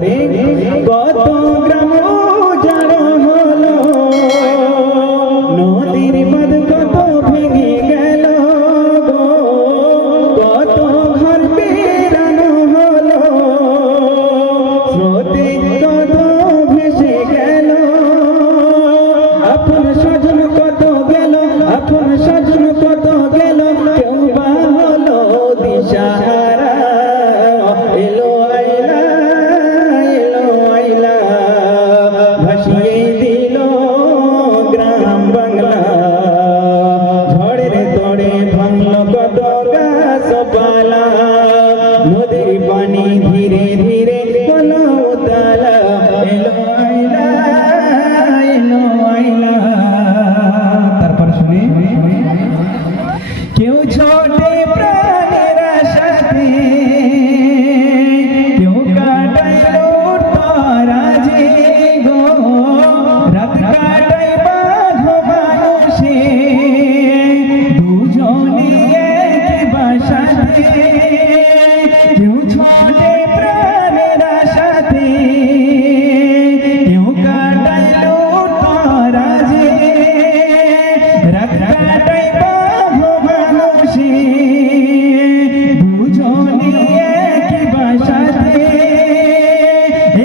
তারপরে কত গ্রাম উজাড় হলো, নদীর বাঁধ কত ভেঙে গেল, কত ঘর বেরানো হলো, স্রোতে কত ভেসে গেল, আপন স্বজন কত গেল, আপন স্বজন কত গেল, কেউ বা হলো দিশাহারা। এলো আইলা, এলো আইলা, ভাসিয়ে দিল গ্রাম বাংলা। ঝড়ের তোড়ে ভাঙল কত গাছপালা, নদীর পানি ধীরে ধীরে হলো উতালা। এলো আইলা, এলো আইলা। তারপর শুনে কেউ ছোটে প্রাণের সাথে, কেউ কাটাইল তারাজে গো, রাত কাটাই বাঘ মানুষে, দুজনে এক বাসাতে। কেউ ছোটে প্রাণের সাথে, কেউ কাটাইল তারাজে, রাত কাটাই বাঘ মানুষে, দুজনে এক বাসাতে।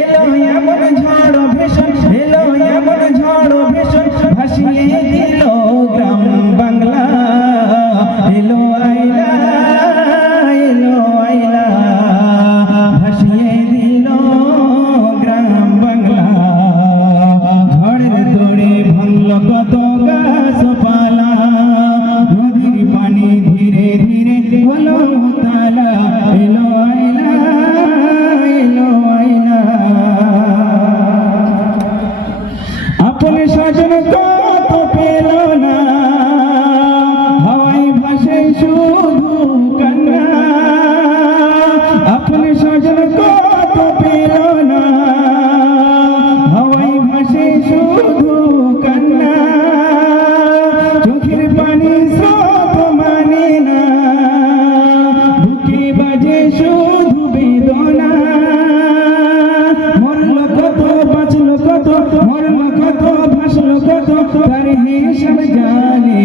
এলো এমন ঝড় ভীষণ, এলো এমন ঝড় ভীষণ, ভাসিয়ে দিল গ্রাম বাংলা। এলো আইলা, এলো আইলা, ভাসিয়ে দিল গ্রাম বাংলা। ঝড়ের তোড়ে ভাঙল কত গাছপালা, নদীর পানি ধীরে ধীরে হলো উতালা। এলো আইলা, এলো আইলা। আপন স্বজন কত পেল না, হাওয়ায় ভাসে শুধু কান্না। আপন স্বজন কত পেল না, হাওয়ায় ভাসে শুধু কান্না। চোখের পানি স্রোত মানে না, বুকে বাজে শুধু বেদনা। মরল কত, বাঁচল কত, মরল কত, ভাসল কত, তার হিসাব জানে